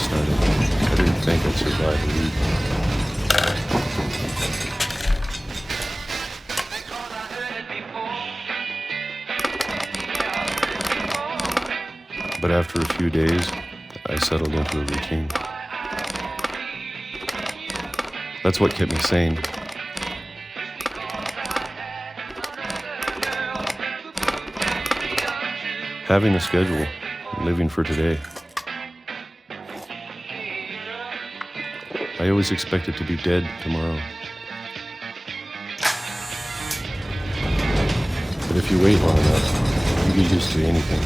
started. I didn't think I'd survive a week. But after a few days, I settled into a routine. That's what kept me sane. Having a schedule, living for today. I always expected to be dead tomorrow. But if you wait long enough, you get used to anything.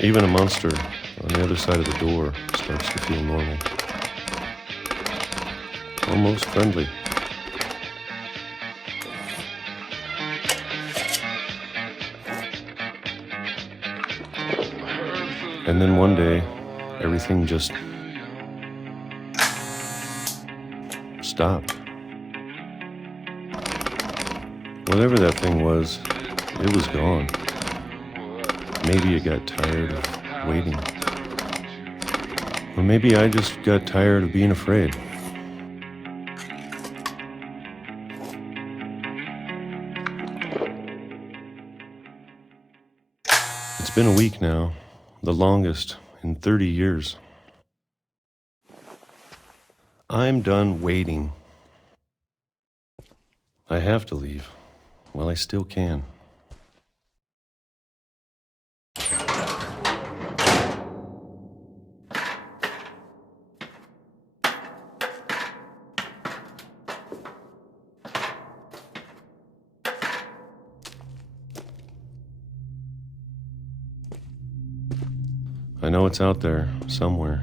Even a monster on the other side of the door starts to feel normal. Almost friendly. And then one day, everything just stopped. Whatever that thing was, it was gone. Maybe it got tired of waiting. Or maybe I just got tired of being afraid. It's been a week now, the longest in 30 years. I'm done waiting. I have to leave. Well, I still can. I know it's out there, somewhere.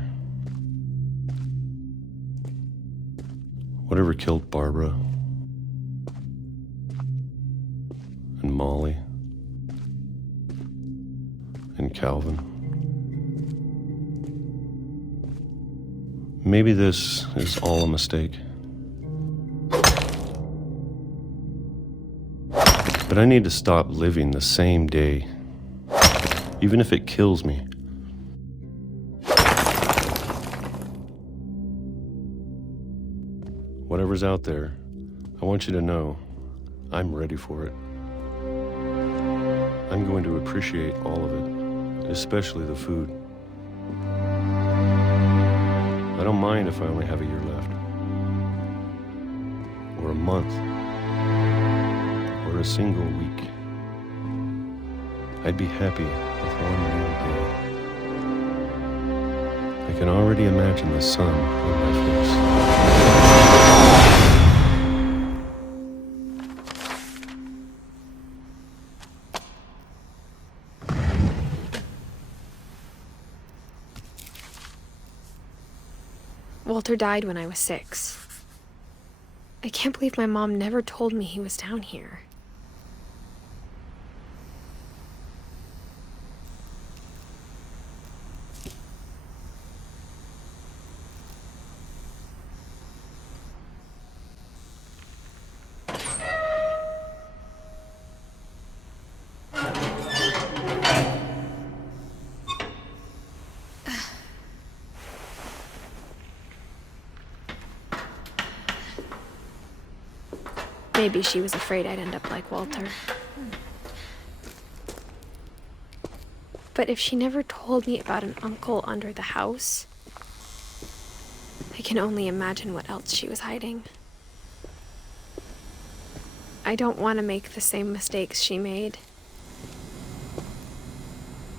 Whatever killed Barbara and Molly and Calvin. Maybe this is all a mistake. But I need to stop living the same day, even if it kills me. Whatever's out there, I want you to know I'm ready for it. I'm going to appreciate all of it, especially the food. I don't mind if I only have a year left, or a month, or a single week. I'd be happy with one new day. I can already imagine the sun on my face. Walter died when I was 6. I can't believe my mom never told me he was down here. Maybe she was afraid I'd end up like Walter. But if she never told me about an uncle under the house, I can only imagine what else she was hiding. I don't want to make the same mistakes she made.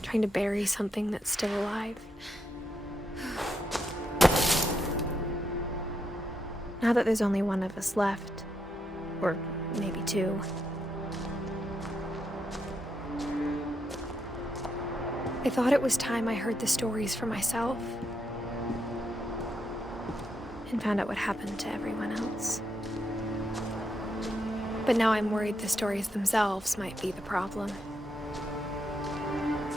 Trying to bury something that's still alive. Now that there's only one of us left, or maybe 2. I thought it was time I heard the stories for myself and found out what happened to everyone else. But now I'm worried the stories themselves might be the problem.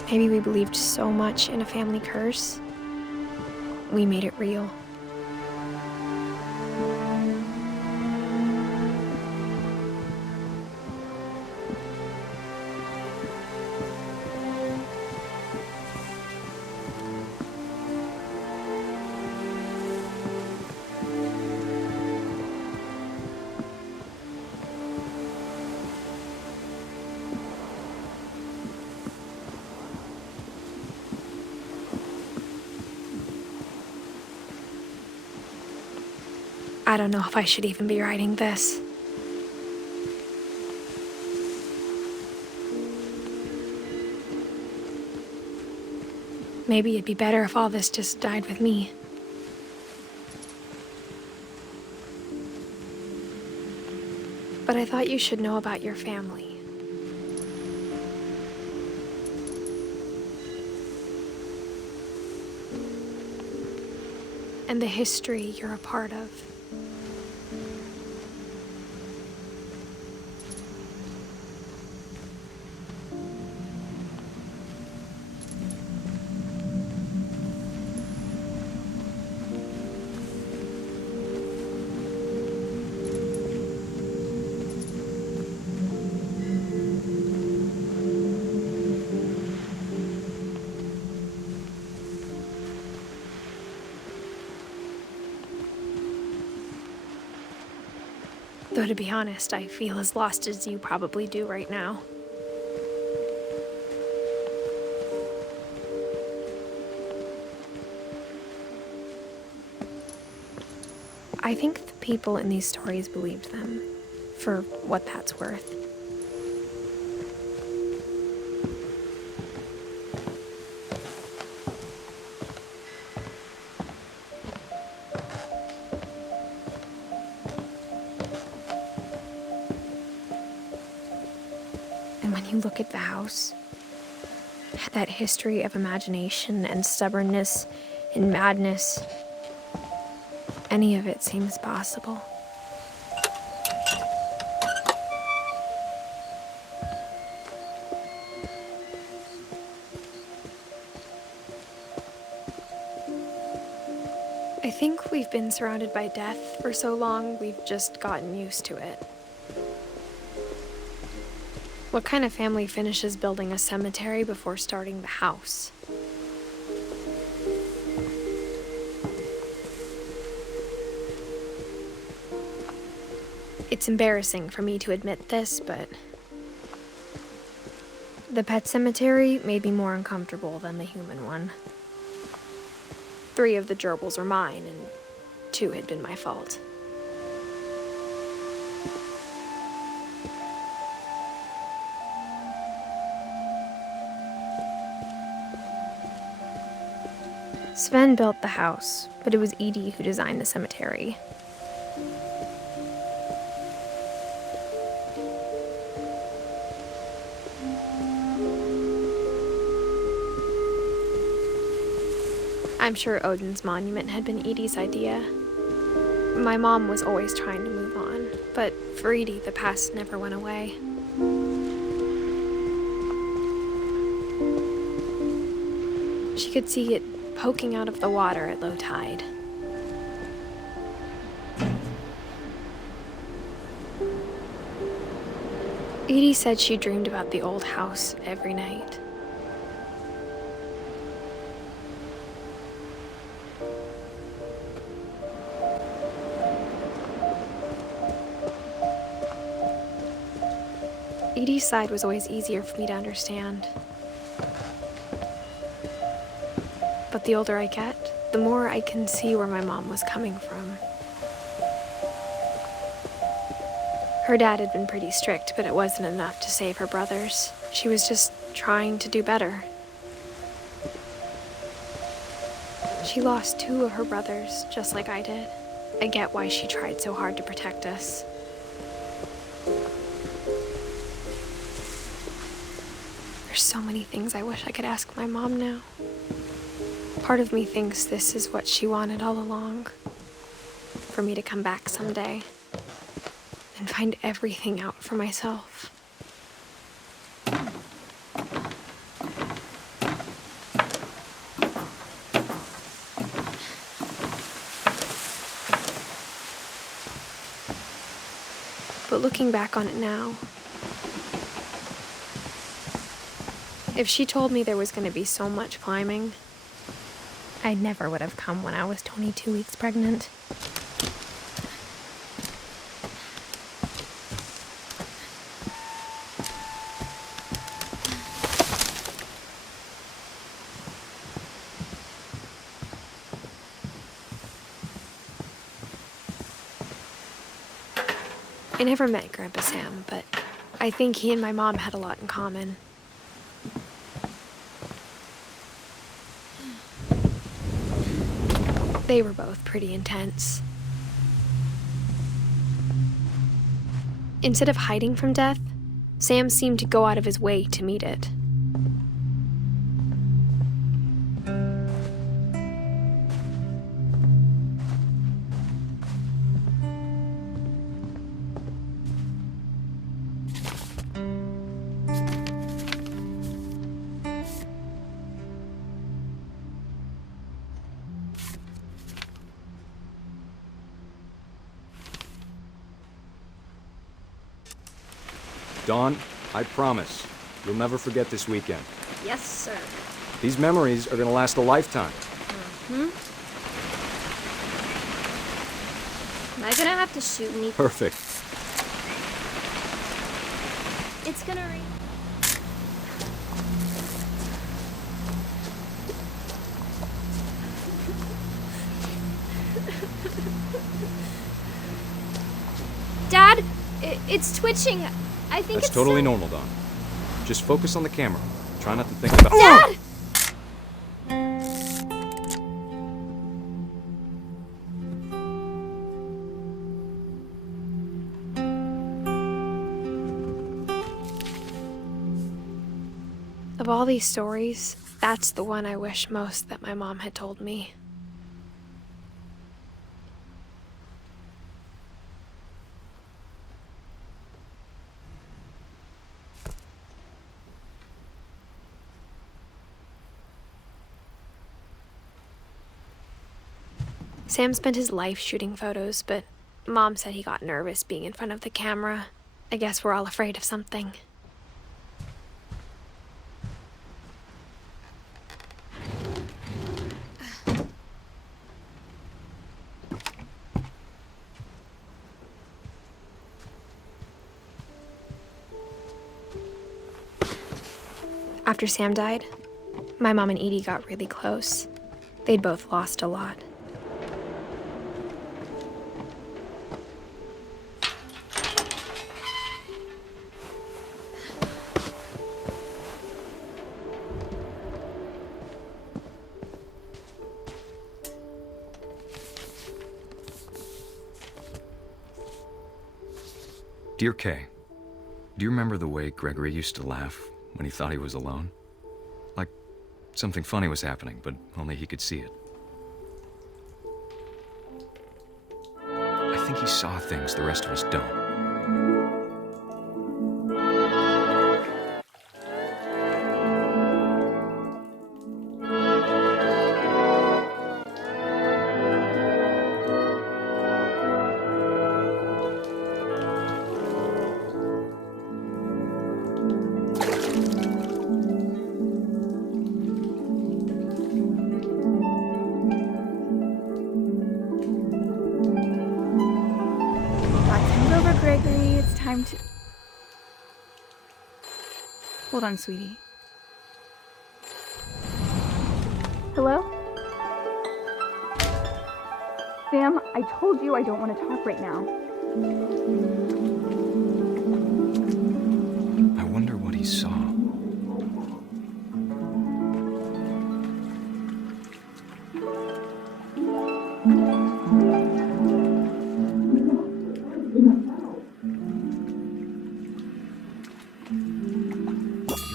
Maybe we believed so much in a family curse, we made it real. I don't know if I should even be writing this. Maybe it'd be better if all this just died with me. But I thought you should know about your family. And the history you're a part of. Though to be honest, I feel as lost as you probably do right now. I think the people in these stories believed them, for what that's worth. And when you look at the house, that history of imagination and stubbornness and madness, any of it seems possible. I think we've been surrounded by death for so long, we've just gotten used to it. What kind of family finishes building a cemetery before starting the house? It's embarrassing for me to admit this, but the pet cemetery made me more uncomfortable than the human one. 3 of the gerbils were mine, and 2 had been my fault. Sven built the house, but it was Edith who designed the cemetery. I'm sure Odin's monument had been Edie's idea. My mom was always trying to move on, but for Edie, the past never went away. She could see it poking out of the water at low tide. Edie said she dreamed about the old house every night. Edie's side was always easier for me to understand. But the older I get, the more I can see where my mom was coming from. Her dad had been pretty strict, but it wasn't enough to save her brothers. She was just trying to do better. She lost 2 of her brothers, just like I did. I get why she tried so hard to protect us. There's so many things I wish I could ask my mom now. Part of me thinks this is what she wanted all along. For me to come back someday and find everything out for myself. But looking back on it now, if she told me there was going to be so much climbing, I never would have come when I was 22 weeks pregnant. I never met Grandpa Sam, but I think he and my mom had a lot in common. They were both pretty intense. Instead of hiding from death, Sam seemed to go out of his way to meet it. Dawn, I promise, you'll never forget this weekend. Yes, sir. These memories are gonna last a lifetime. Am I gonna have to shoot me? Perfect. It's gonna rain. Dad, it's twitching. I think That's it's totally so- normal, Dawn. Just focus on the camera. Try not to think about— Dad! Of all these stories, that's the one I wish most that my mom had told me. Sam spent his life shooting photos, but Mom said he got nervous being in front of the camera. I guess we're all afraid of something. After Sam died, my mom and Edie got really close. They'd both lost a lot. Dear Kay, do you remember the way Gregory used to laugh when he thought he was alone? Like something funny was happening, but only he could see it. I think he saw things the rest of us don't. Gregory, it's time to... Hold on, sweetie. Hello? Sam, I told you I don't want to talk right now. I wonder what he saw.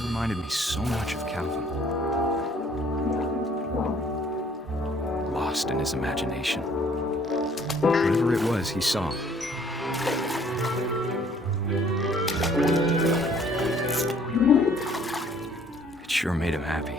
Reminded me so much of Calvin. Lost in his imagination. Whatever it was he saw. It sure made him happy.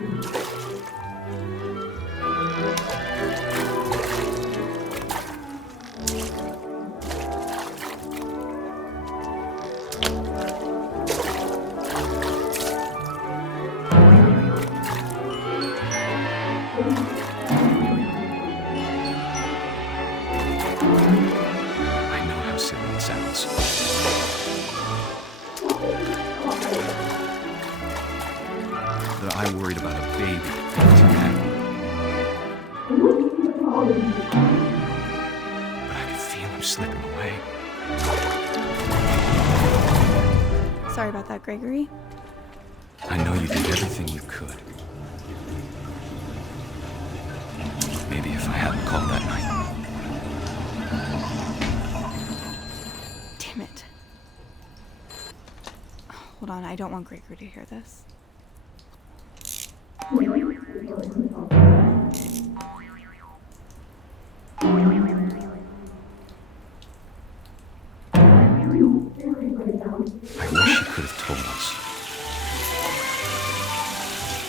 I know how silly it sounds. That I worried about a baby being too happy. But I could feel him slipping away. Sorry about that, Gregory. I know you did everything you could. Maybe if I hadn't called that night. Damn it. Hold on, I don't want Gregory to hear this. I wish he could have told us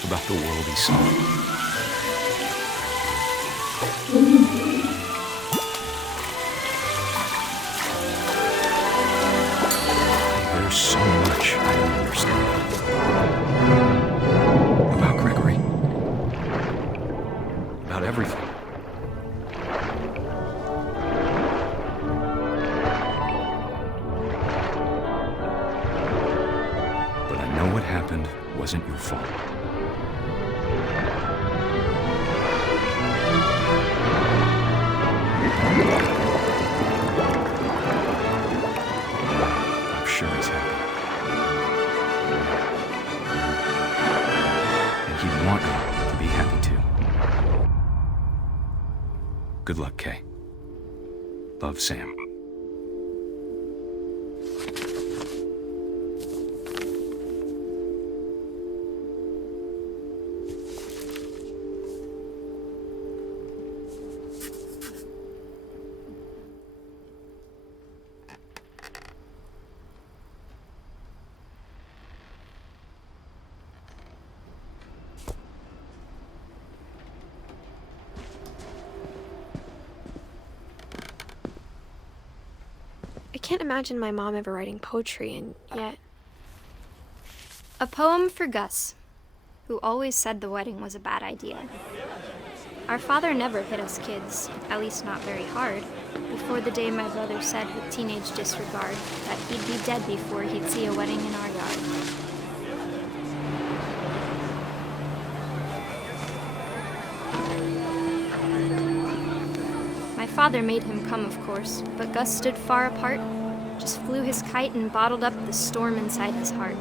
about the world he saw. There's so much I don't understand about Gregory, about everything. But I know what happened wasn't your fault. I'm sure he's happy. And he'd want you to be happy too. Good luck, Kay. Love, Sam. I can't imagine my mom ever writing poetry, and yet... A poem for Gus, who always said the wedding was a bad idea. Our father never hit us kids, at least not very hard, before the day my brother said with teenage disregard that he'd be dead before he'd see a wedding in our yard. My father made him come, of course, but Gus stood far apart, just flew his kite and bottled up the storm inside his heart.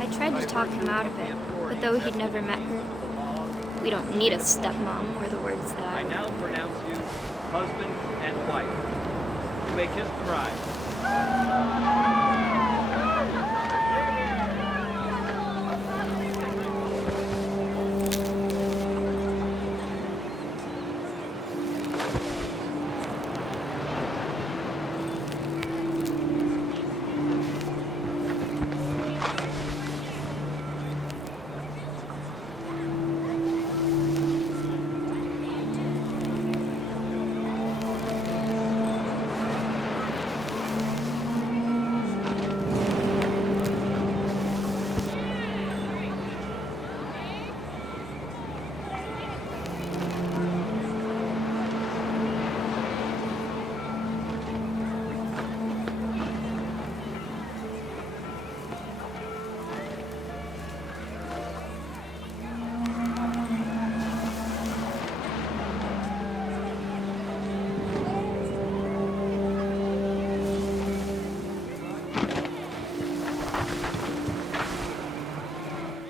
I tried to talk him out of it, but though he'd never met her, we don't need a stepmom, were the words that I now pronounce you husband and wife. You may kiss the bride.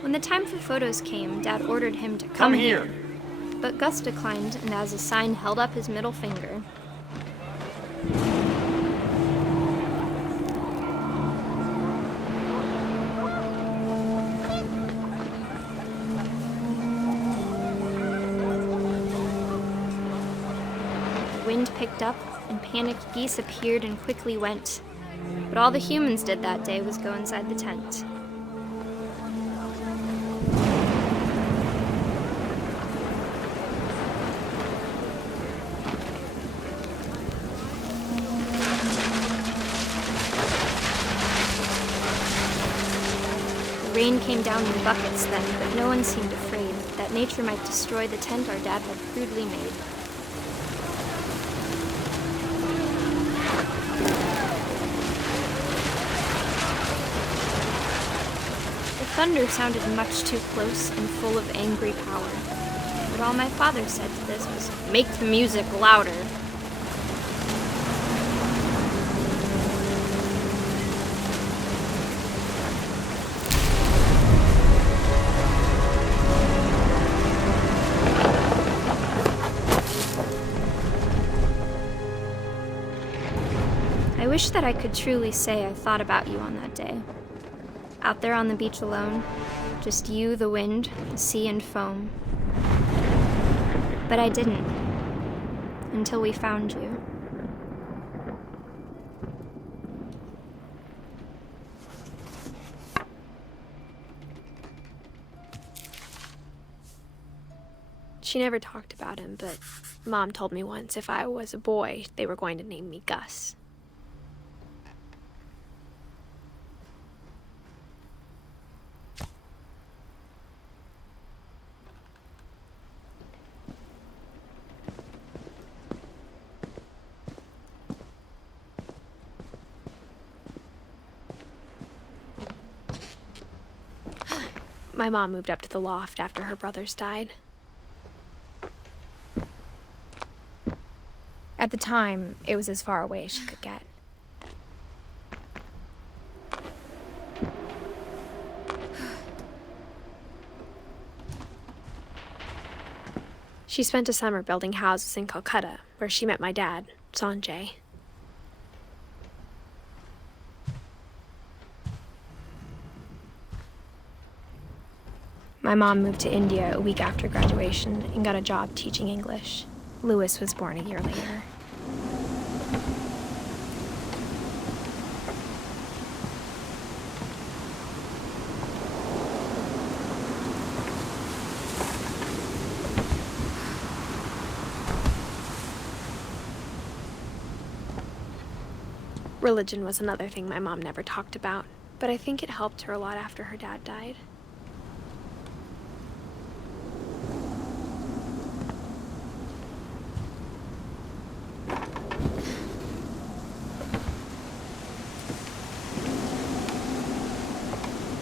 When the time for photos came, Dad ordered him to come here. But Gus declined, and as a sign held up his middle finger. The wind picked up, and panicked geese appeared and quickly went. But all the humans did that day was go inside the tent. The rain came down in buckets then, but no one seemed afraid that nature might destroy the tent our dad had crudely made. The thunder sounded much too close and full of angry power. But all my father said to this was, "Make the music louder." I wish that I could truly say I thought about you on that day. Out there on the beach alone, just you, the wind, the sea, and foam. But I didn't, until we found you. She never talked about him, but Mom told me once if I was a boy, they were going to name me Gus. My mom moved up to the loft after her brothers died. At the time, it was as far away as she could get. She spent a summer building houses in Calcutta, where she met my dad, Sanjay. My mom moved to India a week after graduation and got a job teaching English. Louis was born a year later. Religion was another thing my mom never talked about, but I think it helped her a lot after her dad died.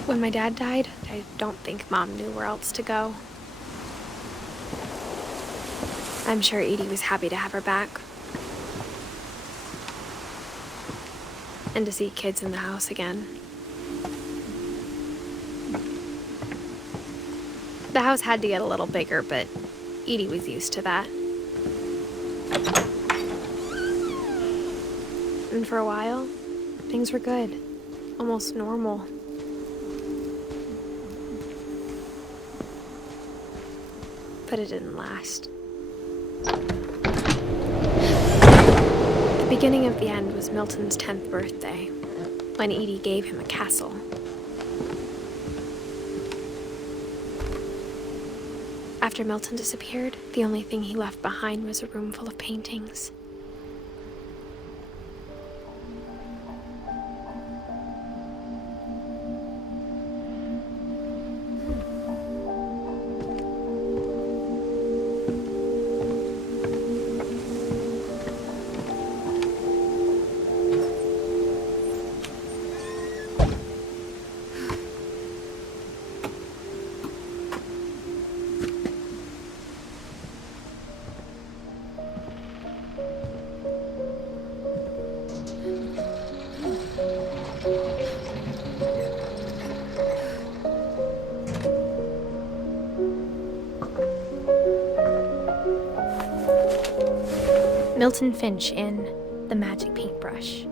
When my dad died, I don't think Mom knew where else to go. I'm sure Edie was happy to have her back. And to see kids in the house again. The house had to get a little bigger, but Edie was used to that. And for a while, things were good. Almost normal. But it didn't last. The beginning of the end was Milton's 10th birthday, when Edie gave him a castle. After Milton disappeared, the only thing he left behind was a room full of paintings. Milton Finch in The Magic Paintbrush.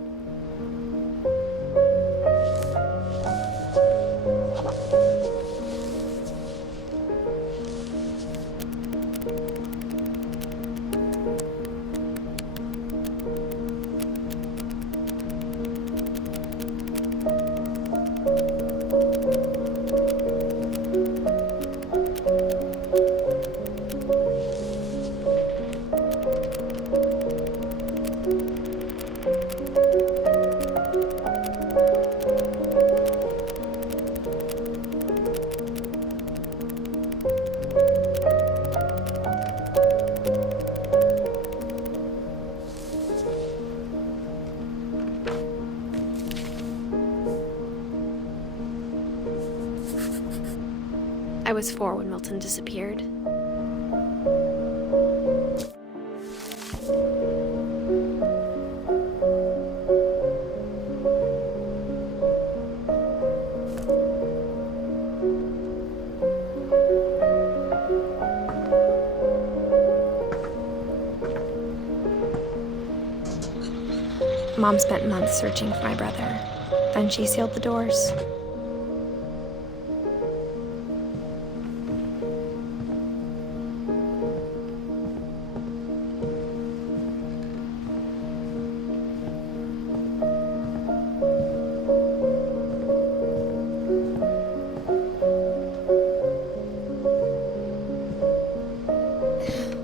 was 4 when Milton disappeared. Mom spent months searching for my brother. Then she sealed the doors.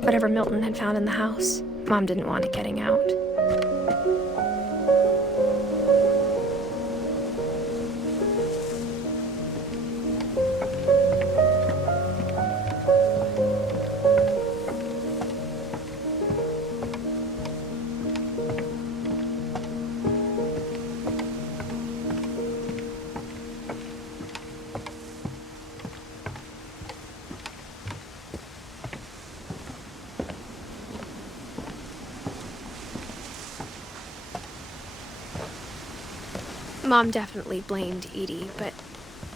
Whatever Milton had found in the house, Mom didn't want it getting out. Mom definitely blamed Edie, but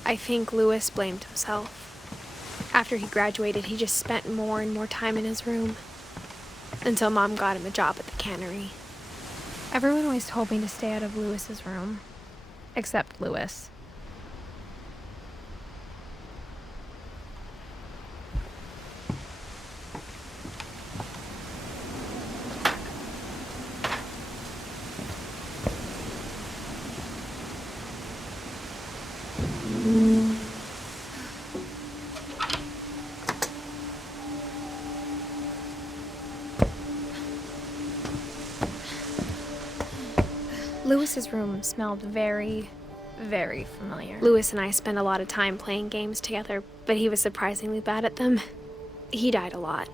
I think Louis blamed himself. After he graduated, he just spent more and more time in his room, until Mom got him a job at the cannery. Everyone always told me to stay out of Louis's room, except Louis. Louis's room smelled very, very familiar. Louis and I spent a lot of time playing games together, but he was surprisingly bad at them. He died a lot.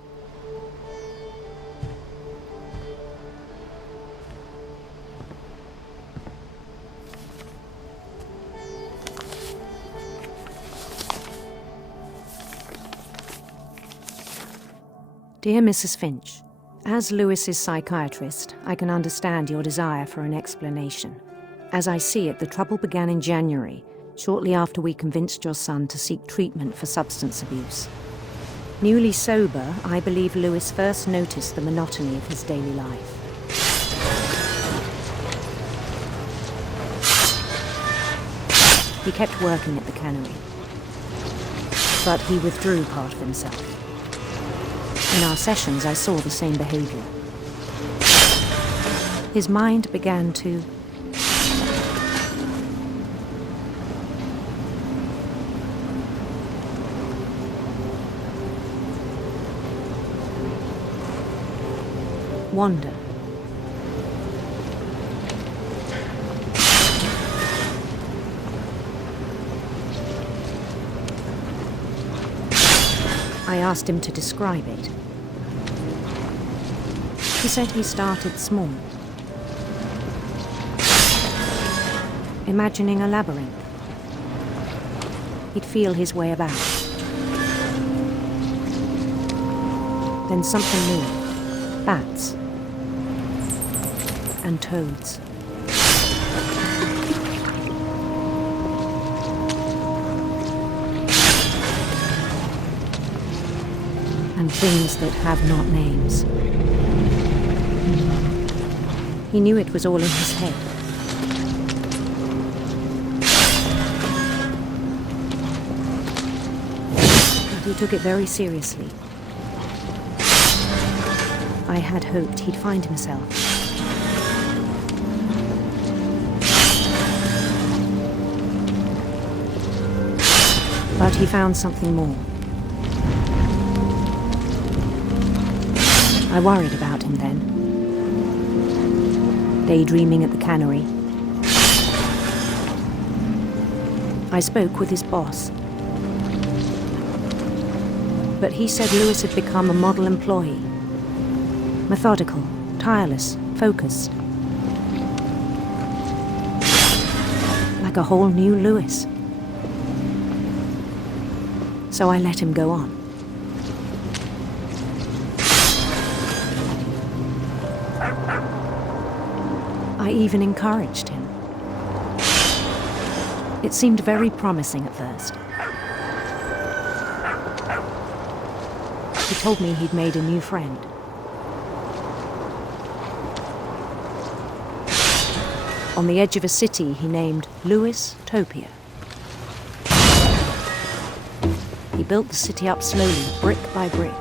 Dear Mrs. Finch, as Louis's psychiatrist, I can understand your desire for an explanation. As I see it, the trouble began in January, shortly after we convinced your son to seek treatment for substance abuse. Newly sober, I believe Louis first noticed the monotony of his daily life. He kept working at the cannery, but he withdrew part of himself. In our sessions, I saw the same behavior. His mind began to wander. I asked him to describe it. He said he started small, imagining a labyrinth. He'd feel his way about. Then something moved. Bats and toads. And things that have not names. He knew it was all in his head. But he took it very seriously. I had hoped he'd find himself. But he found something more. I worried about him then. Daydreaming at the cannery. I spoke with his boss. But he said Louis had become a model employee. Methodical, tireless, focused. Like a whole new Louis. so I let him go on. I even encouraged him. It seemed very promising at first. He told me he'd made a new friend. On the edge of a city he named Louis Topia. He built the city up slowly, brick by brick.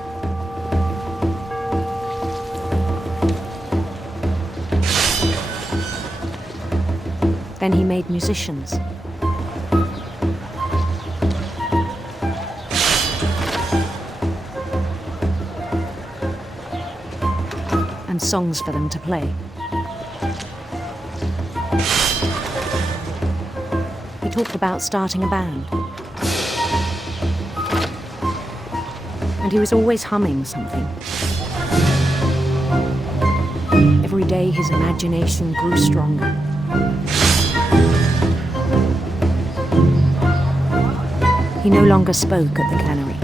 Then he made musicians. And songs for them to play. He talked about starting a band. And he was always humming something. Every day his imagination grew stronger. He no longer spoke at the cannery.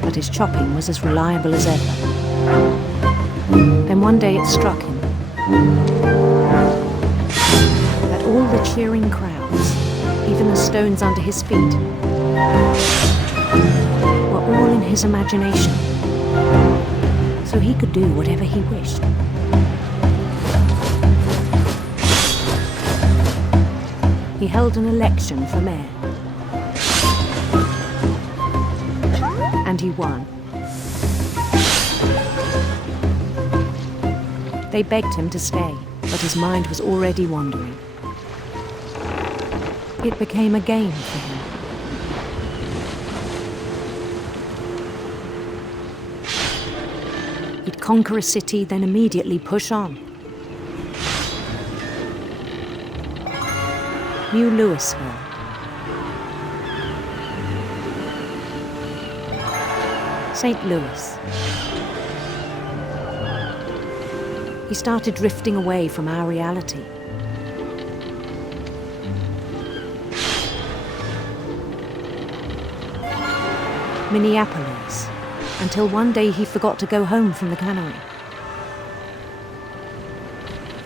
But his chopping was as reliable as ever. Then one day it struck him that all the cheering crowds, even the stones under his feet, were all in his imagination, so he could do whatever he wished. He held an election for mayor. And he won. They begged him to stay, but his mind was already wandering. It became a game for him. He'd conquer a city, then immediately push on. New Louisville. St. Louis. He started drifting away from our reality. Minneapolis, until one day he forgot to go home from the cannery.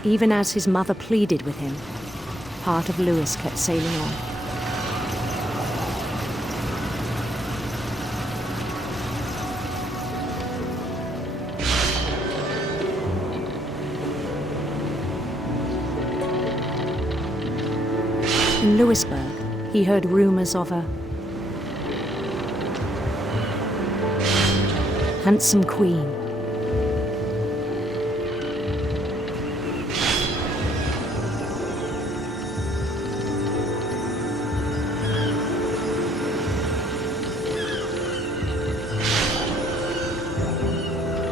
Even as his mother pleaded with him, part of Louis kept sailing on. In Louisburg, he heard rumors of a handsome queen.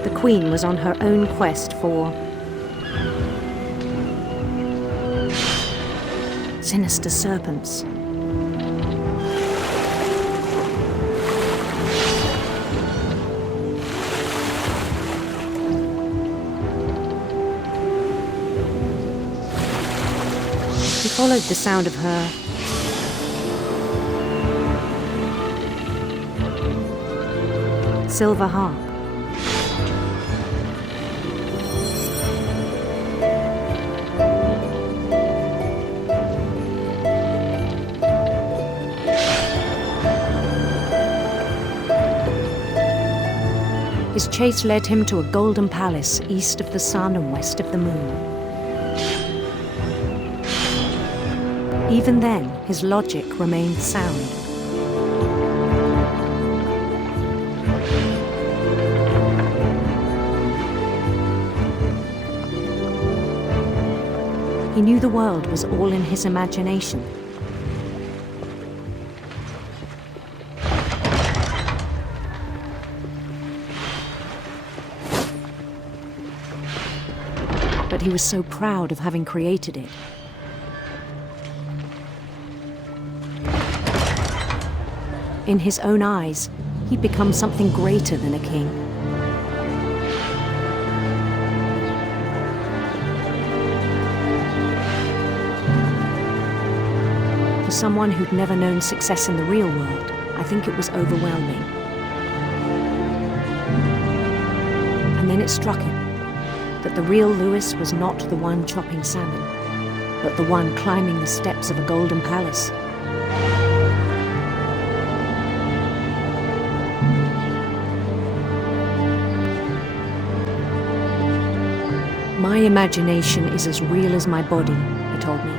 The queen was on her own quest for sinister serpents. He followed the sound of her silver harp. His chase led him to a golden palace east of the sun and west of the moon. Even then, his logic remained sound. He knew the world was all in his imagination. But he was so proud of having created it. In his own eyes, he'd become something greater than a king. For someone who'd never known success in the real world, I think it was overwhelming. And then it struck him that the real Lewis was not the one chopping salmon, but the one climbing the steps of a golden palace. My imagination is as real as my body, he told me.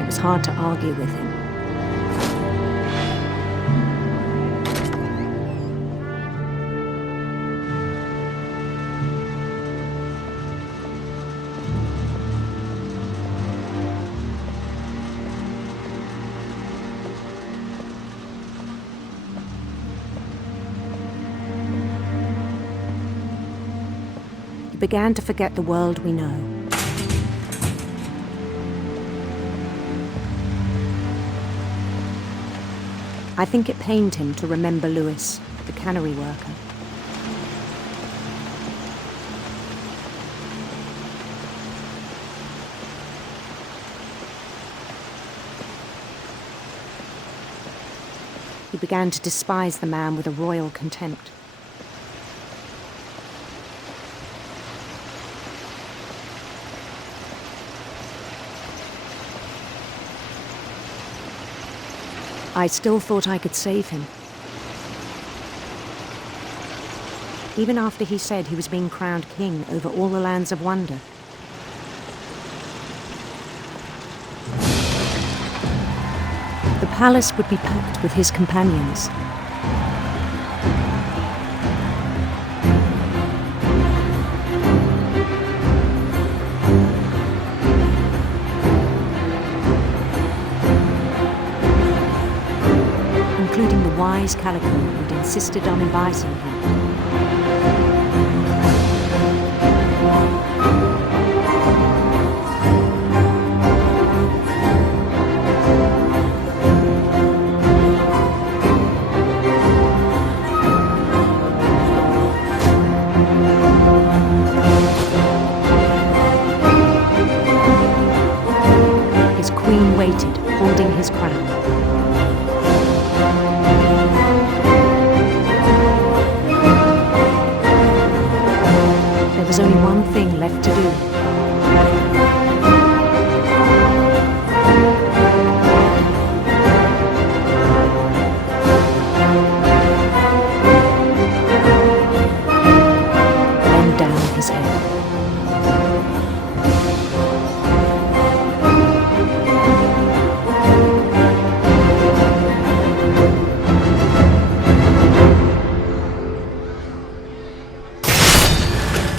It was hard to argue with him. He began to forget the world we know. I think it pained him to remember Lewis, the cannery worker. He began to despise the man with a royal contempt. I still thought I could save him. Even after he said he was being crowned king over all the lands of wonder. The palace would be packed with his companions. Including the wise Calico who'd insisted on inviting him. His queen waited, holding his crown. There was only one thing left to do. Bend down his head.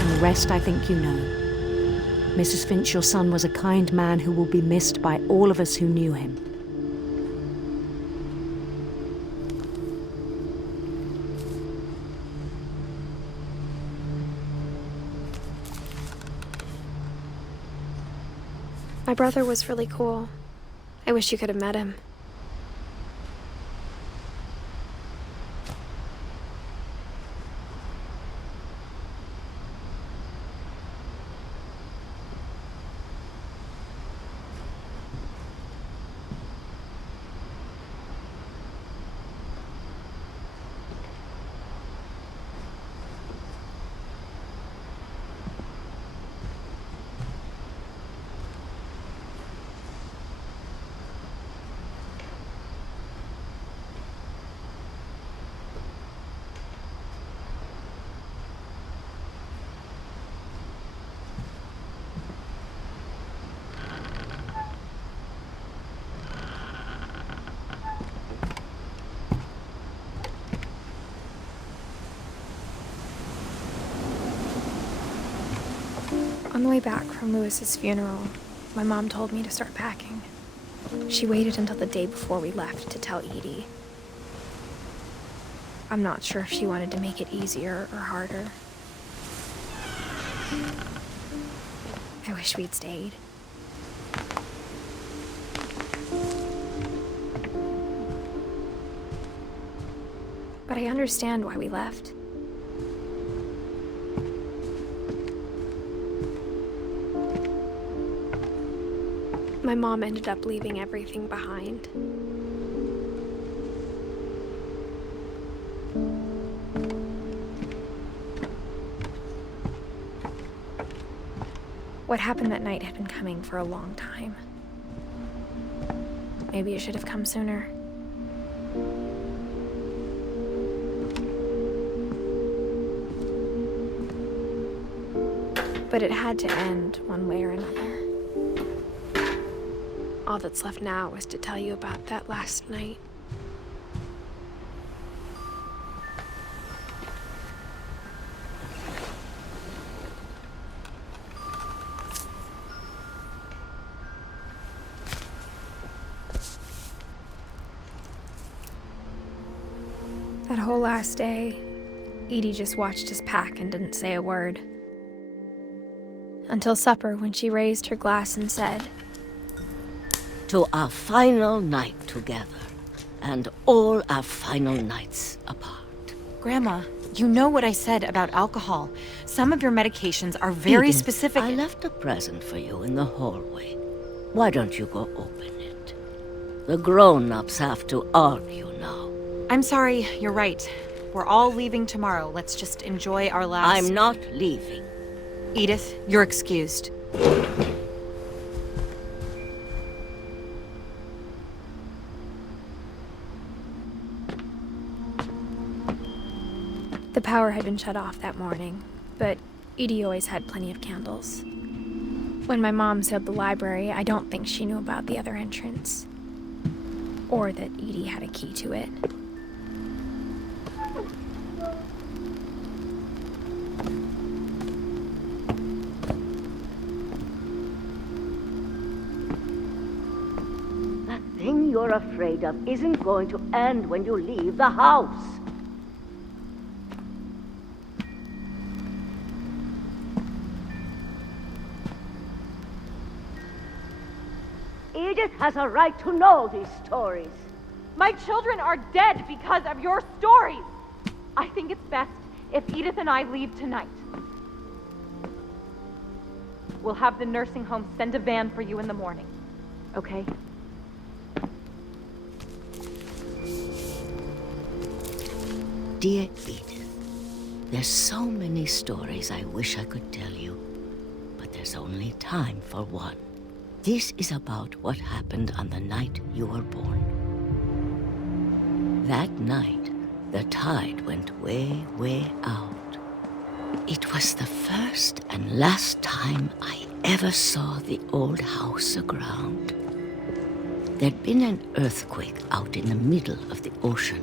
The rest I think you know. Mrs. Finch, your son was a kind man who will be missed by all of us who knew him. My brother was really cool. I wish you could have met him. On the way back from Lewis's funeral, my mom told me to start packing. She waited until the day before we left to tell Edie. I'm not sure if she wanted to make it easier or harder. I wish we'd stayed. But I understand why we left. My mom ended up leaving everything behind. What happened that night had been coming for a long time. Maybe it should have come sooner. But it had to end one way or another. All that's left now is to tell you about that last night. That whole last day, Edie just watched us pack and didn't say a word. Until supper, when she raised her glass and said, "To our final night together, and all our final nights apart." Grandma, you know what I said about alcohol. Some of your medications are very Edith, specific. I left a present for you in the hallway. Why don't you go open it? The grown-ups have to argue now. I'm sorry, you're right. We're all leaving tomorrow. Let's just enjoy our last... I'm not leaving. Edith, you're excused. The power had been shut off that morning, but Edie always had plenty of candles. When my mom sealed the library, I don't think she knew about the other entrance. Or that Edie had a key to it. That thing you're afraid of isn't going to end when you leave the house. Edith has a right to know these stories. My children are dead because of your stories. I think it's best if Edith and I leave tonight. We'll have the nursing home send a van for you in the morning, okay? Dear Edith, there's so many stories I wish I could tell you, but there's only time for one. This is about what happened on the night you were born. That night, the tide went way, way out. It was the first and last time I ever saw the old house aground. There'd been an earthquake out in the middle of the ocean.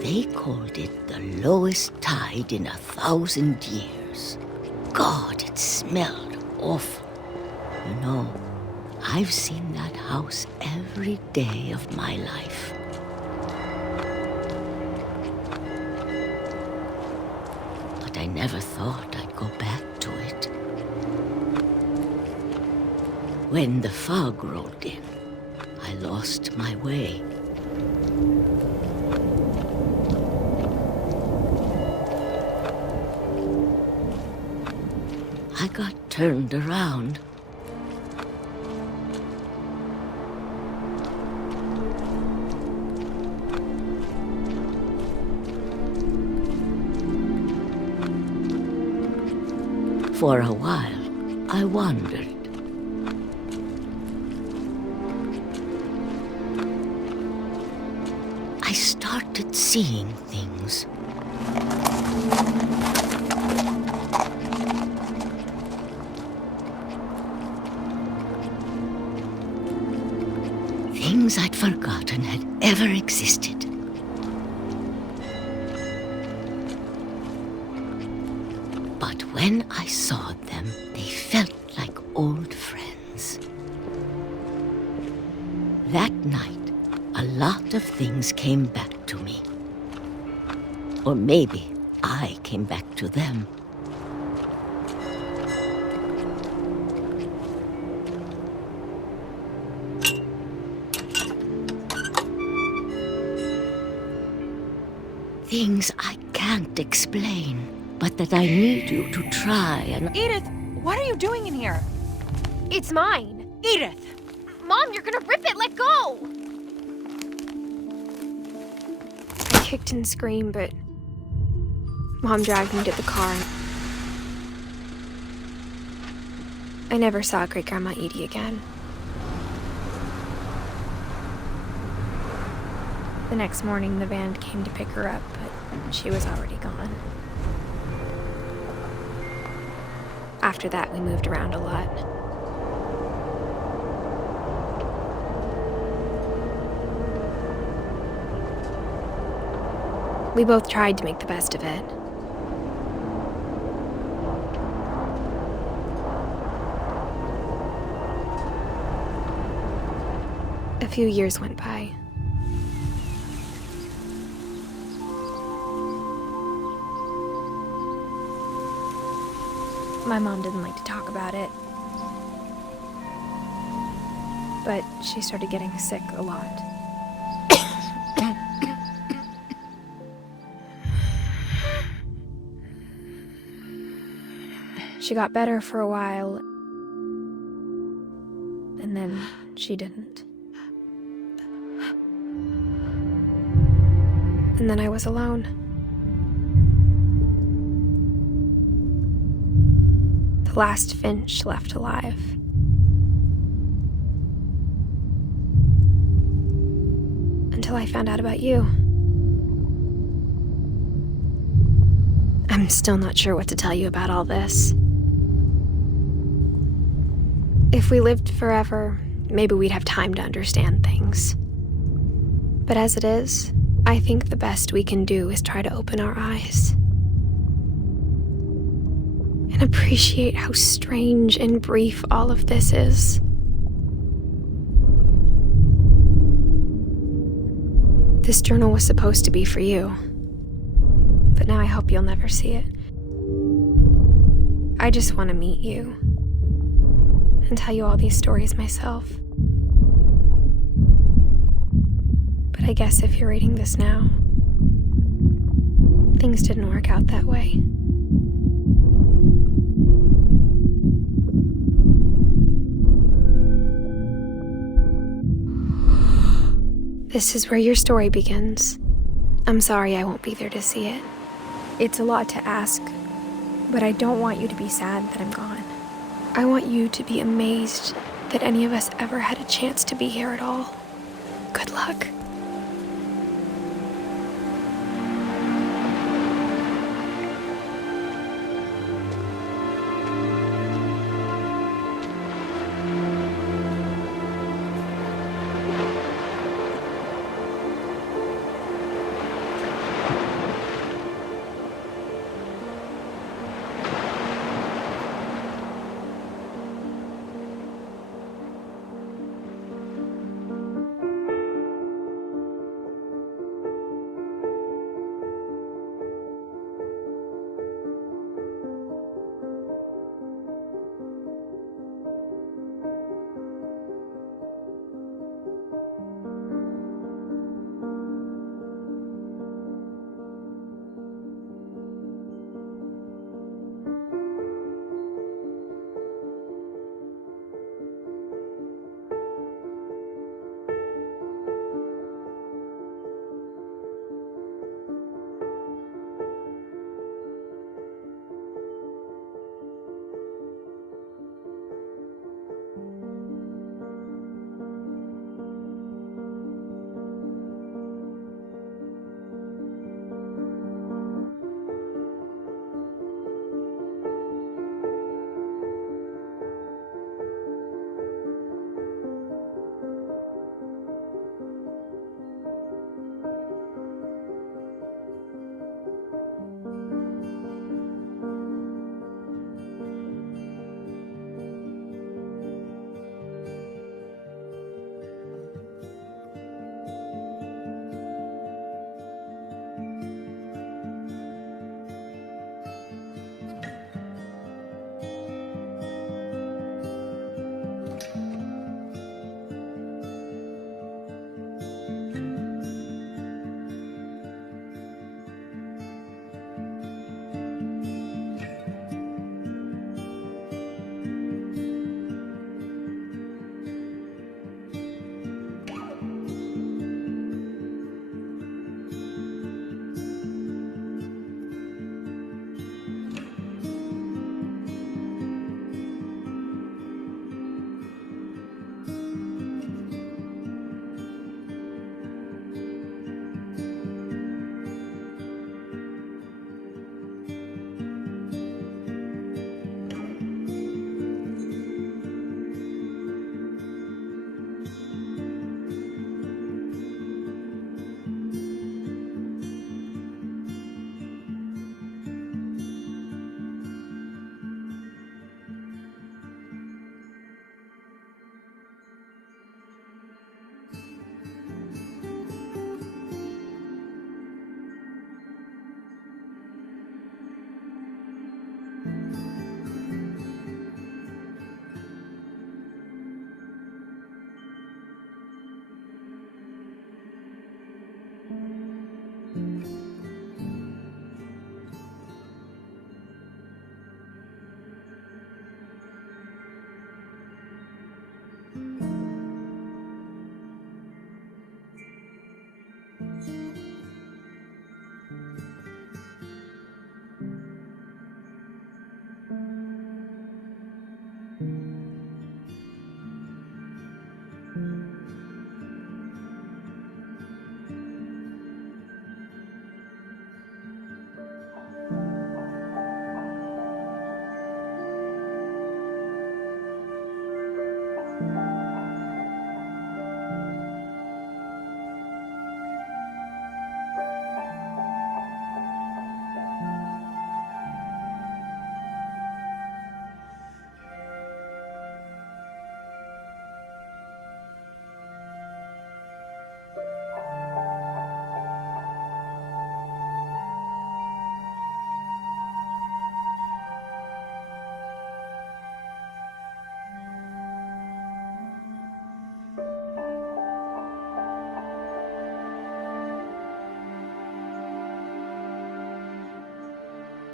They called it the lowest tide in 1,000 years. God, it smelled awful. You know, I've seen that house every day of my life. But I never thought I'd go back to it. When the fog rolled in, I lost my way. I got turned around. For a while, I wandered. I started seeing things. Things I'd forgotten had ever existed. But when I saw them, they felt like old friends. That night, a lot of things came back to me. Or maybe I came back to them. Things I can't explain, but that I need you to try and... Edith, what are you doing in here? It's mine. Edith! Mom, you're gonna rip it! Let go! I kicked and screamed, but Mom dragged me to the car. I never saw Great-Grandma Edie again. The next morning, the van came to pick her up, but she was already gone. After that, we moved around a lot. We both tried to make the best of it. A few years went by. My mom didn't like to talk about it, but she started getting sick a lot. She got better for a while, and then she didn't. And then I was alone. The last Finch left alive. Until I found out about you. I'm still not sure what to tell you about all this. If we lived forever, maybe we'd have time to understand things. But as it is, I think the best we can do is try to open our eyes. And appreciate how strange and brief all of this is. This journal was supposed to be for you. But now I hope you'll never see it. I just want to meet you. And tell you all these stories myself. But I guess if you're reading this now, things didn't work out that way. This is where your story begins. I'm sorry I won't be there to see it. It's a lot to ask, but I don't want you to be sad that I'm gone. I want you to be amazed that any of us ever had a chance to be here at all. Good luck.